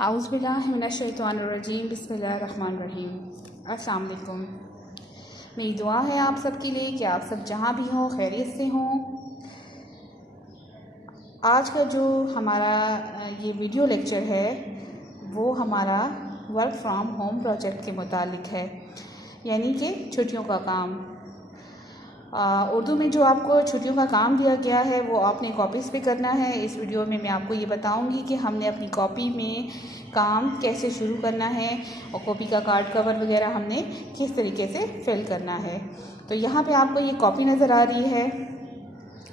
आऊज़ुबिल्लाहिमिनश्शैतानिर्रजीम बिस्मिल्लाहिर्रहमानिर्रहीम। अस्सलाम वालेकुम। मेरी दुआ है आप सबके लिए कि आप सब जहाँ भी हों खैरियत से हों। आज का जो हमारा ये वीडियो लेक्चर है वो हमारा वर्क फ्रॉम होम प्रोजेक्ट के मुतालिक है, यानी कि छुट्टियों का काम। उर्दू में जो आपको छुट्टियों का काम दिया गया है वो आपने कॉपीज़ पे करना है। इस वीडियो में मैं आपको ये बताऊंगी कि हमने अपनी कॉपी में काम कैसे शुरू करना है और कॉपी का कार्ड कवर वगैरह हमने किस तरीके से फिल करना है। तो यहाँ पे आपको ये कॉपी नज़र आ रही है।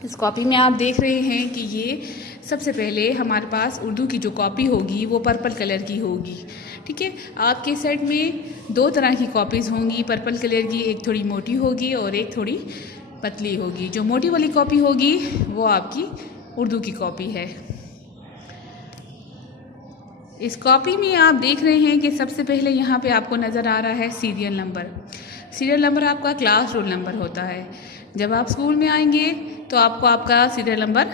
इस कॉपी में आप देख रहे हैं कि ये सबसे पहले हमारे पास उर्दू की जो कॉपी होगी वो पर्पल कलर की होगी। ठीक है, आपके सेट में दो तरह की कॉपीज़ होंगी पर्पल कलर की, एक थोड़ी मोटी होगी और एक थोड़ी पतली होगी। जो मोटी वाली कॉपी होगी वो आपकी उर्दू की कॉपी है। इस कॉपी में आप देख रहे हैं कि सबसे पहले यहाँ पे आपको नज़र आ रहा है सीरियल नंबर। सीरियल नंबर आपका क्लास रोल नंबर होता है। जब आप स्कूल में आएंगे तो आपको आपका सीरियल नंबर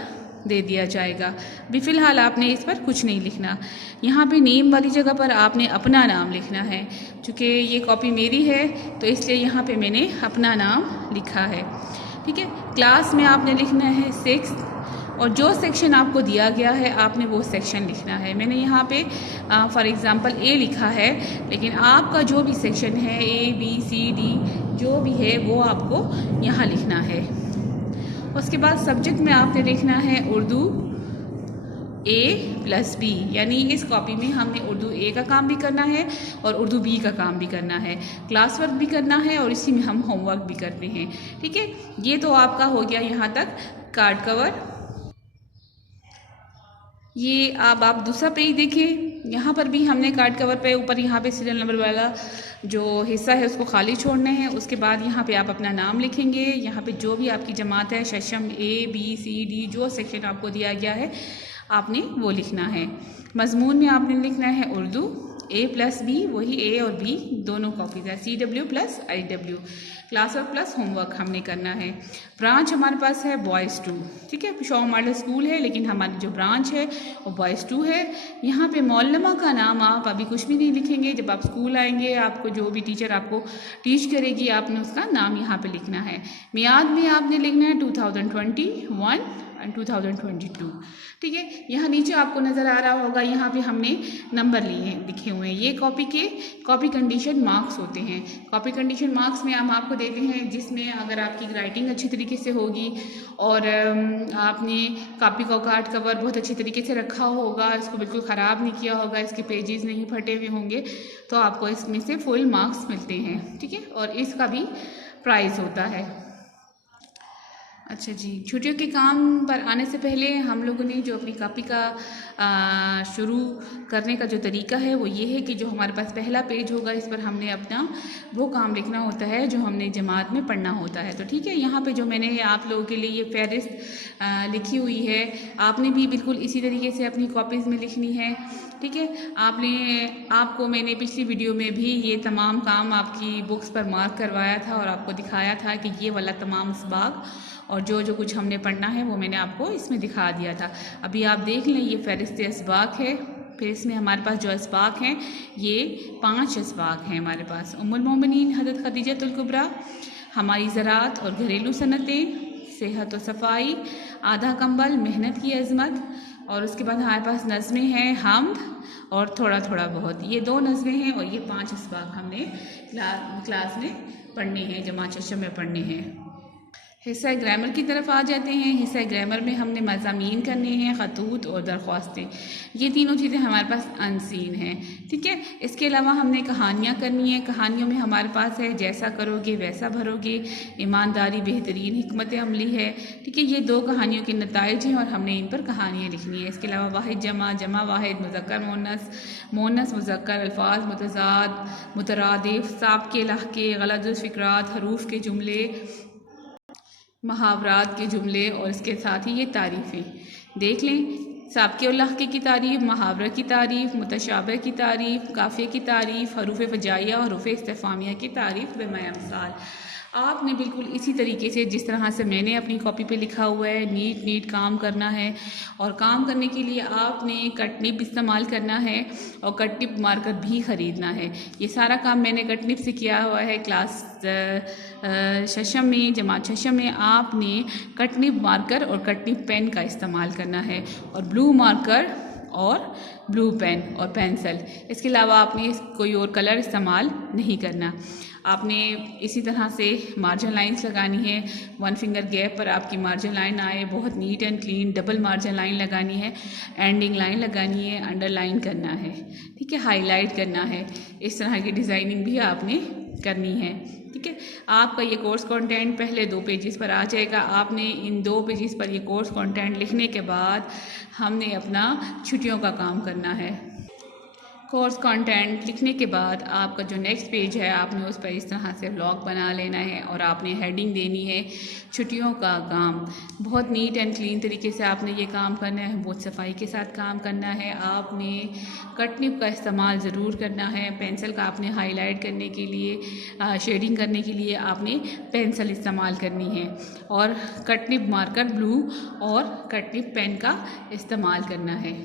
दे दिया जाएगा। अभी फ़िलहाल आपने इस पर कुछ नहीं लिखना। यहाँ पे नेम वाली जगह पर आपने अपना नाम लिखना है। चूँकि ये कॉपी मेरी है तो इसलिए यहाँ पे मैंने अपना नाम लिखा है। ठीक है, क्लास में आपने लिखना है 6 और जो सेक्शन आपको दिया गया है आपने वो सेक्शन लिखना है। मैंने यहाँ पे फॉर एग्ज़ाम्पल ए लिखा है, लेकिन आपका जो भी सेक्शन है ABCD जो भी है वो आपको यहाँ लिखना है। उसके बाद सब्जेक्ट में आपने लिखना है उर्दू A+B, यानी इस कॉपी में हमने उर्दू A का काम भी करना है और उर्दू B का काम भी करना है, क्लास वर्क भी करना है और इसी में हम होमवर्क भी करते हैं। ठीक है, ये तो आपका हो गया यहाँ तक कार्ड कवर। ये अब आप दूसरा पेज देखें, यहाँ पर भी हमने कार्ड कवर पे ऊपर यहाँ पे सीरियल नंबर वाला जो हिस्सा है उसको खाली छोड़ना है। उसके बाद यहाँ पे आप अपना नाम लिखेंगे। यहाँ पे जो भी आपकी जमात है शशम ABCD जो सेक्शन आपको दिया गया है आपने वो लिखना है। मजमून में आपने लिखना है उर्दू A+B, वही A और B दोनों कॉपीज़ है, CW+IW, class work plus homework हमने करना है। ब्रांच हमारे पास है बॉयज़ 2। ठीक है, शॉ मॉडल स्कूल है लेकिन हमारी जो ब्रांच है वो बॉयज़ 2 है। यहाँ पे मौलमा का नाम आप अभी कुछ भी नहीं लिखेंगे। जब आप स्कूल आएंगे आपको जो भी टीचर आपको टीच करेगी आपने उसका नाम यहाँ पे लिखना है। मियाद में आपने लिखना है 2021 और 2022। ठीक है, यहाँ नीचे आपको नज़र आ रहा होगा यहाँ पे हमने नंबर लिए लिखे हुए हैं। ये कॉपी के कॉपी कंडीशन मार्क्स होते हैं। कॉपी कंडीशन मार्क्स में हम आपको देते हैं जिसमें अगर आपकी राइटिंग अच्छी तरीके से होगी और आपने कॉपी का कार्ड कवर बहुत अच्छी तरीके से रखा होगा, इसको बिल्कुल ख़राब नहीं किया होगा, इसके पेजेस नहीं फटे हुए होंगे, तो आपको इसमें से फुल मार्क्स मिलते हैं। ठीक है, और इसका भी प्राइज़ होता है। अच्छा जी, छुट्टियों के काम पर आने से पहले हम लोगों ने जो अपनी कॉपी का शुरू करने का जो तरीका है वो ये है कि जो हमारे पास पहला पेज होगा इस पर हमने अपना वो काम लिखना होता है जो हमने जमात में पढ़ना होता है। तो ठीक है, यहाँ पे जो मैंने आप लोगों के लिए ये फहरिस्त लिखी हुई है आपने भी बिल्कुल इसी तरीके से अपनी कॉपीज़ में लिखनी है। ठीक है, आपको मैंने पिछली वीडियो में भी ये तमाम काम आपकी बुक्स पर मार्क करवाया था और आपको दिखाया था कि ये वाला तमाम इसबाक और जो कुछ हमने पढ़ना है वो मैंने आपको इसमें दिखा दिया था। अभी आप देख लें, ये फहरिस्त इसबाक है। फिर इसमें हमारे पास जो इसबाक हैं ये 5 इसबाक हैं हमारे पास। उम्मुल मोमिनीन हज़रत खदीजतुल कुबरा, हमारी ज़राअत और घरेलू सनतें, सेहत और सफाई, आधा कंबल, मेहनत की अज़मत, और उसके बाद हमारे पास नज़में हैं हम्द और थोड़ा थोड़ा बहुत। ये 2 नज़में हैं और ये 5 इसबाक हमने क्लास में पढ़ने हैं, जमात चशम में पढ़ने हैं। हिस्सा ग्रामर की तरफ आ जाते हैं। हिस्सा ग्रामर में हमने मज़ामीन करने हैं, खतूत और दरख्वास्तें। ये तीनों चीज़ें हमारे पास अनसीन हैं। ठीक है, इसके अलावा हमने कहानियाँ करनी है। कहानियों में हमारे पास है जैसा करोगे वैसा भरोगे, ईमानदारी बेहतरीन हिकमत अमली है। ठीक है, ये 2 कहानियों के नताइज हैं और हमने इन पर कहानियाँ लिखनी है। इसके अलावा वाहिद जमा, जमा वाहिद, मुज़क्कर मोनस, मोनस मुज़क्कर, अल्फाज मुतज़ाद, मुतरादिफ, साबके लहके, गलत फ़िक्रात, हरूफ के जुमले, मुहावरात के जुमले और इसके साथ ही ये तारीफ़ें देख लें। साबके और लहके की तारीफ़, मुहावरा की तारीफ़, मुतशाबह की तारीफ़, काफ़िया की तारीफ़, हरूफ फजाइया और हरूफ इस्तिफ़ामिया की तारीफ़ बेमया मिसाल। आपने बिल्कुल इसी तरीके से जिस तरह से मैंने अपनी कॉपी पे लिखा हुआ है नीट काम करना है। और काम करने के लिए आपने कट निब इस्तेमाल करना है और कट निब मार्कर भी ख़रीदना है। ये सारा काम मैंने कट निब से किया हुआ है। क्लास शशम में, जमात शशम में आपने कट निब मार्कर और कट निब पेन का इस्तेमाल करना है और ब्लू मार्कर और ब्लू पेन और पेंसिल। इसके अलावा आपने कोई और कलर इस्तेमाल नहीं करना। आपने इसी तरह से मार्जिन लाइंस लगानी है। 1 फिंगर गैप पर आपकी मार्जिन लाइन आए, बहुत neat and clean double margin line लगानी है, एंडिंग लाइन लगानी है, अंडरलाइन करना है, ठीक है, हाईलाइट करना है। इस तरह की डिज़ाइनिंग भी आपने करनी है, ठीक है। आपका ये कोर्स कंटेंट पहले 2 पेजेस पर आ जाएगा। आपने इन 2 पेजेस पर ये कोर्स कंटेंट लिखने के बाद हमने अपना छुट्टियों का काम करना है। कोर्स कंटेंट लिखने के बाद आपका जो नेक्स्ट पेज है आपने उस पर इस तरह से व्लॉग बना लेना है और आपने हेडिंग देनी है छुट्टियों का काम। बहुत नीट एंड क्लीन तरीके से आपने ये काम करना है, बहुत सफाई के साथ काम करना है। आपने कट निब का इस्तेमाल ज़रूर करना है। पेंसिल का आपने हाईलाइट करने के लिए, शेडिंग करने के लिए आपने पेंसिल इस्तेमाल करनी है और कट निब मार्कर ब्लू और कट निब पेन का इस्तेमाल करना है।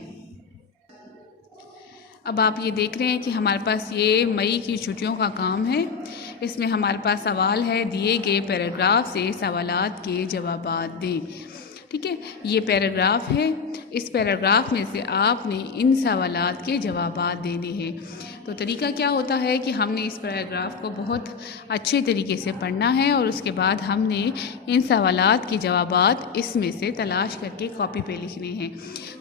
अब आप ये देख रहे हैं कि हमारे पास ये मई की छुट्टियों का काम है। इसमें हमारे पास सवाल है, दिए गए पैराग्राफ से सवालात के जवाबात दें, ठीक है। ये पैराग्राफ है। इस पैराग्राफ में से आपने इन सवालात के जवाबात देने हैं। तो तरीका क्या होता है कि हमने इस पैराग्राफ को बहुत अच्छे तरीके से पढ़ना है और उसके बाद हमने इन सवालात के जवाबात इसमें से तलाश करके कॉपी पे लिखने हैं।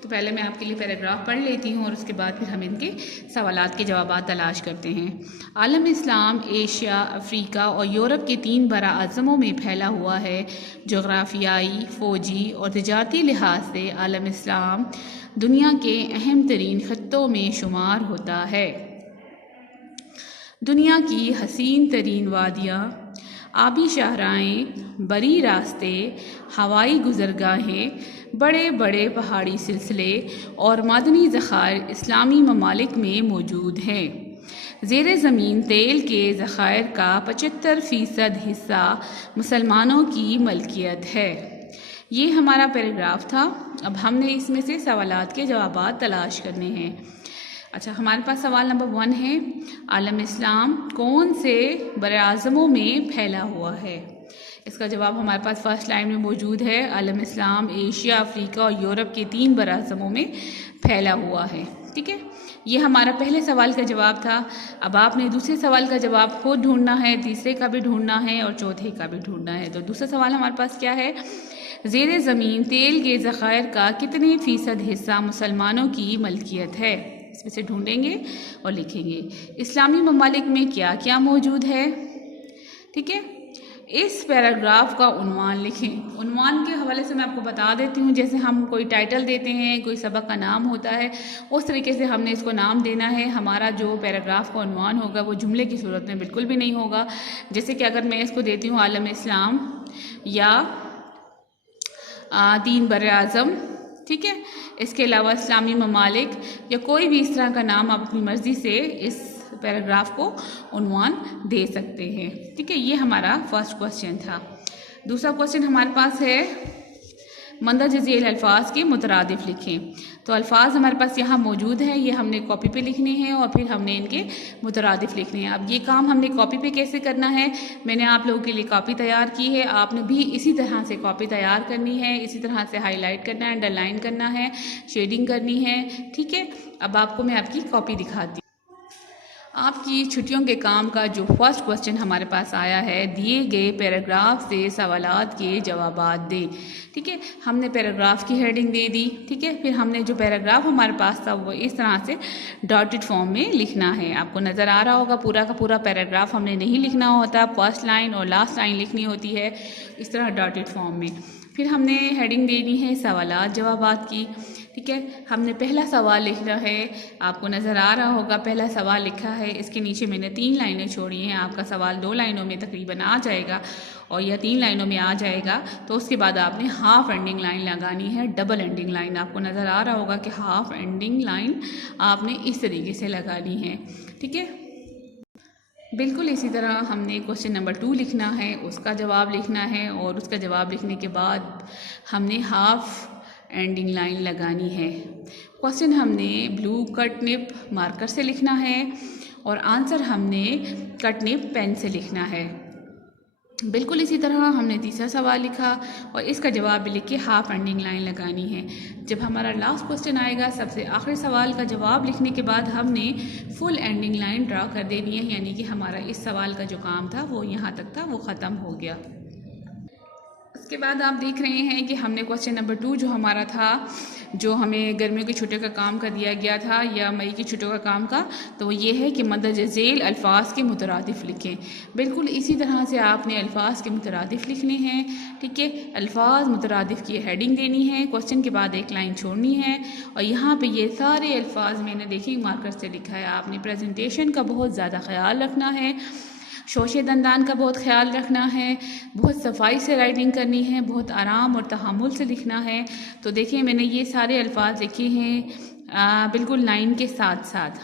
तो पहले मैं आपके लिए पैराग्राफ पढ़ लेती हूँ और उसके बाद फिर हम इनके सवालात के जवाबात तलाश करते हैं। आलम इस्लाम एशिया, अफ्रीका और यूरोप के 3 बड़ा अज़मों में फैला हुआ है। जोग्राफियाई, फ़ौजी और तिजारती लिहाज से आलम इस्लाम दुनिया के अहम तरीन ख़त्तों में शुमार होता है। दुनिया की हसीन तरीन वादियाँ, आबी शाहराएँ, बरी रास्ते, हवाई गुज़रगाहें, बड़े बड़े पहाड़ी सिलसिले और मादनी ज़खायर इस्लामी ममालिक में मौजूद हैं। ज़ेरे ज़मीन तेल के ज़खायर का 75% हिस्सा मुसलमानों की मलकियत है। ये हमारा पैराग्राफ था। अब हमने इसमें से सवालात के जवाबात तलाश करने हैं। अच्छा, हमारे पास सवाल नंबर 1 है, आलम इस्लाम कौन से बराज़मों में फैला हुआ है। इसका जवाब हमारे पास फर्स्ट लाइन में मौजूद है। आलम इस्लाम एशिया, अफ्रीका और यूरोप के 3 बराज़मों में फैला हुआ है, ठीक है। ये हमारा पहले सवाल का जवाब था। अब आपने दूसरे सवाल का जवाब खुद ढूंढना है, तीसरे का भी ढूंढना है और चौथे का भी ढूंढना है। तो दूसरा सवाल हमारे पास क्या है, ज़ेरे ज़मीन तेल के ज़खायर का कितने फ़ीसद हिस्सा मुसलमानों की मलकियत है। इसमें से ढूंढेंगे और लिखेंगे। इस्लामी ममालिक में क्या क्या मौजूद है, ठीक है। इस पैराग्राफ का उन्वान लिखें। उन्वान के हवाले से मैं आपको बता देती हूँ, जैसे हम कोई टाइटल देते हैं, कोई सबक का नाम होता है, उस तरीके से हमने इसको नाम देना है। हमारा जो पैराग्राफ का उन्वान होगा वो जुमले की सूरत में बिल्कुल भी नहीं होगा। जैसे कि अगर मैं इसको देती हूँ आलम इस्लाम या 3 बराज़म, ठीक है, इसके अलावा इस्लामी ममालिक या कोई भी इस तरह का नाम आप अपनी मर्ज़ी से इस पैराग्राफ को उन्वान दे सकते हैं, ठीक है। ये हमारा फर्स्ट क्वेश्चन था। दूसरा क्वेश्चन हमारे पास है, मंदरज झेल अल्फाज के मुतरादिफ लिखें। तो अल्फाज हमारे पास यहाँ मौजूद है, ये हमने कॉपी पे लिखने हैं और फिर हमने इनके मुतरादिफ लिखने हैं। अब ये काम हमने कॉपी पे कैसे करना है, मैंने आप लोगों के लिए कॉपी तैयार की है। आपने भी इसी तरह से कॉपी तैयार करनी है, इसी तरह से हाईलाइट करना है, अंडरलाइन करना है, शेडिंग करनी है, ठीक है। अब आपको मैं आपकी कॉपी दिखाती हूँ। आपकी छुट्टियों के काम का जो फर्स्ट क्वेश्चन हमारे पास आया है, दिए गए पैराग्राफ से सवालात के जवाबात दें, ठीक है। हमने पैराग्राफ की हेडिंग दे दी, ठीक है। फिर हमने जो पैराग्राफ हमारे पास था वो इस तरह से डॉटेड फॉर्म में लिखना है। आपको नज़र आ रहा होगा पूरा का पूरा पैराग्राफ हमने नहीं लिखना होता, फर्स्ट लाइन और लास्ट लाइन लिखनी होती है इस तरह डॉटेड फॉर्म में। फिर हमने हेडिंग देनी है सवालात जवाबात की, ठीक है। हमने पहला सवाल लिखना है, आपको नज़र आ रहा होगा पहला सवाल लिखा है, इसके नीचे मैंने 3 लाइनें छोड़ी हैं। आपका सवाल 2 लाइनों में तकरीबन आ जाएगा और यह 3 लाइनों में आ जाएगा। तो उसके बाद आपने हाफ एंडिंग लाइन लगानी है, डबल एंडिंग लाइन। आपको नज़र आ रहा होगा कि हाफ एंडिंग लाइन आपने इस तरीके से लगानी है, ठीक है। बिल्कुल इसी तरह हमने क्वेश्चन नंबर 2 लिखना है, उसका जवाब लिखना है और उसका जवाब लिखने के बाद हमने हाफ एंडिंग लाइन लगानी है। क्वेश्चन हमने ब्लू कट निब मार्कर से लिखना है और आंसर हमने कट निब पेन से लिखना है। बिल्कुल इसी तरह हमने तीसरा सवाल लिखा और इसका जवाब भी लिख के हाफ एंडिंग लाइन लगानी है। जब हमारा लास्ट क्वेश्चन आएगा, सबसे आखिरी सवाल का जवाब लिखने के बाद हमने फुल एंडिंग लाइन ड्रा कर देनी है, यानी कि हमारा इस सवाल का जो काम था वो यहाँ तक था, वो ख़त्म हो गया। उसके बाद आप देख रहे हैं कि हमने क्वेश्चन नंबर 2 जो हमारा था, जो हमें गर्मियों की छुट्टियों का काम का दिया गया था या मई की छुट्टियों का काम का, तो वो ये है कि मदद झेल अल्फाज के मुतरादिफ लिखें। बिल्कुल इसी तरह से आपने अल्फाज के मुतरादिफ लिखने हैं, ठीक है। अल्फाज मुतरादिफ की हेडिंग देनी है, क्वेश्चन के बाद एक लाइन छोड़नी है और यहाँ पे ये सारे अल्फाज मैंने देखिए मार्कर से लिखा है। आपने प्रेजेंटेशन का बहुत ज़्यादा ख्याल रखना है, शोशे दंदान का बहुत ख्याल रखना है, बहुत सफाई से राइटिंग करनी है, बहुत आराम और तहम्मुल से लिखना है। तो देखिए मैंने ये सारे अल्फाज लिखे हैं बिल्कुल लाइन के साथ साथ,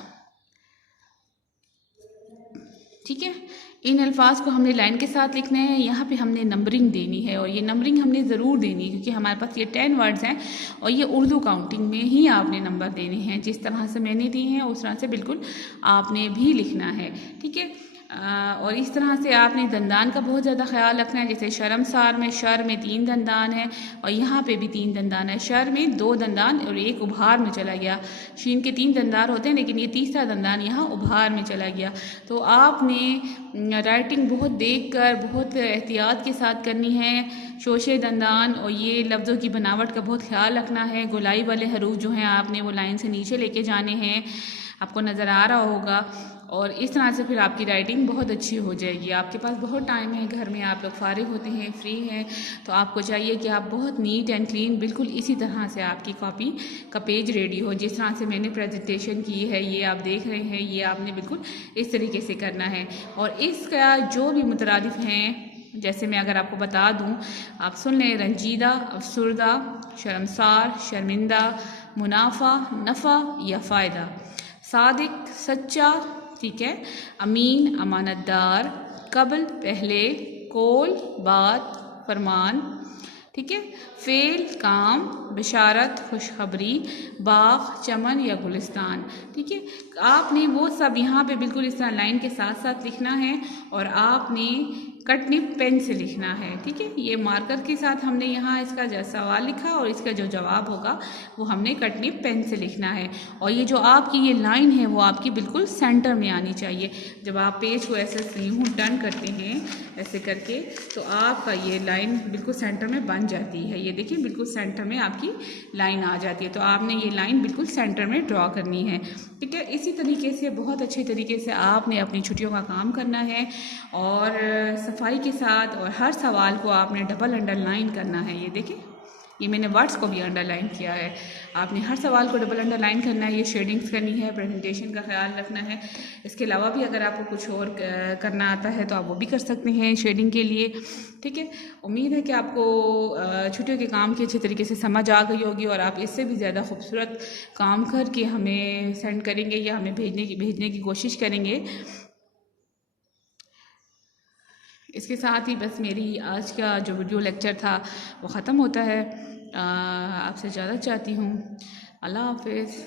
ठीक है। इन अल्फाज को हमने लाइन के साथ लिखना है। यहाँ पे हमने नंबरिंग देनी है और ये नंबरिंग हमने ज़रूर देनी है क्योंकि हमारे पास ये 10 वर्ड्स हैं और ये उर्दू काउंटिंग में ही आपने नंबर देने हैं। जिस तरह से मैंने दी हैं उस तरह से बिल्कुल आपने भी लिखना है, ठीक है। और इस तरह से आपने दंदान का बहुत ज़्यादा ख्याल रखना है। जैसे शर्मसार में शर में 3 दंदान है और यहाँ पे भी 3 दंदान है। शर में 2 दंदान और एक उभार में चला गया। शीन के 3 दंदार होते हैं लेकिन ये तीसरा दंदान यहाँ उभार में चला गया। तो आपने राइटिंग बहुत देखकर बहुत एहतियात के साथ करनी है। शोशे दंदान और ये लफ्ज़ों की बनावट का बहुत ख्याल रखना है। गोलाई वाले हरूफ जो हैं आपने वो लाइन से नीचे लेके जाने हैं, आपको नज़र आ रहा होगा। और इस तरह से फिर आपकी राइटिंग बहुत अच्छी हो जाएगी। आपके पास बहुत टाइम है, घर में आप लोग फारिग होते हैं, फ्री हैं, तो आपको चाहिए कि आप बहुत नीट एंड क्लीन बिल्कुल इसी तरह से आपकी कॉपी का पेज रेडी हो। जिस तरह से मैंने प्रेजेंटेशन की है ये आप देख रहे हैं, ये आपने बिल्कुल इस तरीके से करना है। और इसका जो भी मुतरादिफ हैं, जैसे मैं अगर आपको बता दूं, आप सुन लें, रंजीदा, अफसुरदा, शर्मसार, शर्मिंदा, मुनाफा, नफ़ा या फ़ायदा, सादिक, सच्चा, ठीक है, अमीन, अमानतदार, कबल, पहले, कोल, बात, फरमान, ठीक है, फेल, काम, बिशारत, खुशखबरी, बाग, चमन या गुलिस्तान, ठीक है। आपने वो सब यहाँ पे बिल्कुल इस तरह लाइन के साथ साथ लिखना है और आपने कटनी पेन से लिखना है, ठीक है। ये मार्कर के साथ हमने यहाँ इसका सवाल लिखा और इसका जो जवाब होगा वो हमने कटनी पेन से लिखना है। और ये जो आपकी ये लाइन है वो आपकी बिल्कुल सेंटर में आनी चाहिए। जब आप पेज को ऐसे यूँ टर्न करते हैं ऐसे करके तो आपका ये लाइन बिल्कुल सेंटर में बन जाती है। ये देखिए बिल्कुल सेंटर में आपकी लाइन आ जाती है। तो आपने ये लाइन बिल्कुल सेंटर में ड्रॉ करनी है, ठीक है। इसी तरीके से बहुत अच्छे तरीके से आपने अपनी छुट्टियों का काम करना है और सफाई के साथ, और हर सवाल को आपने डबल अंडरलाइन करना है। ये देखिए ये मैंने वर्ड्स को भी अंडरलाइन किया है। आपने हर सवाल को डबल अंडरलाइन करना है, ये शेडिंग्स करनी है, प्रेजेंटेशन का ख्याल रखना है। इसके अलावा भी अगर आपको कुछ और करना आता है तो आप वो भी कर सकते हैं शेडिंग के लिए, ठीक है। उम्मीद है कि आपको छुट्टियों के काम की अच्छे तरीके से समझ आ गई होगी और आप इससे भी ज़्यादा खूबसूरत काम करके हमें सेंड करेंगे या हमें भेजने की कोशिश करेंगे। इसके साथ ही बस मेरी आज का जो वीडियो लेक्चर था वो ख़त्म होता है। आपसे ज़्यादा चाहती हूँ। अल्लाह हाफ़िज़।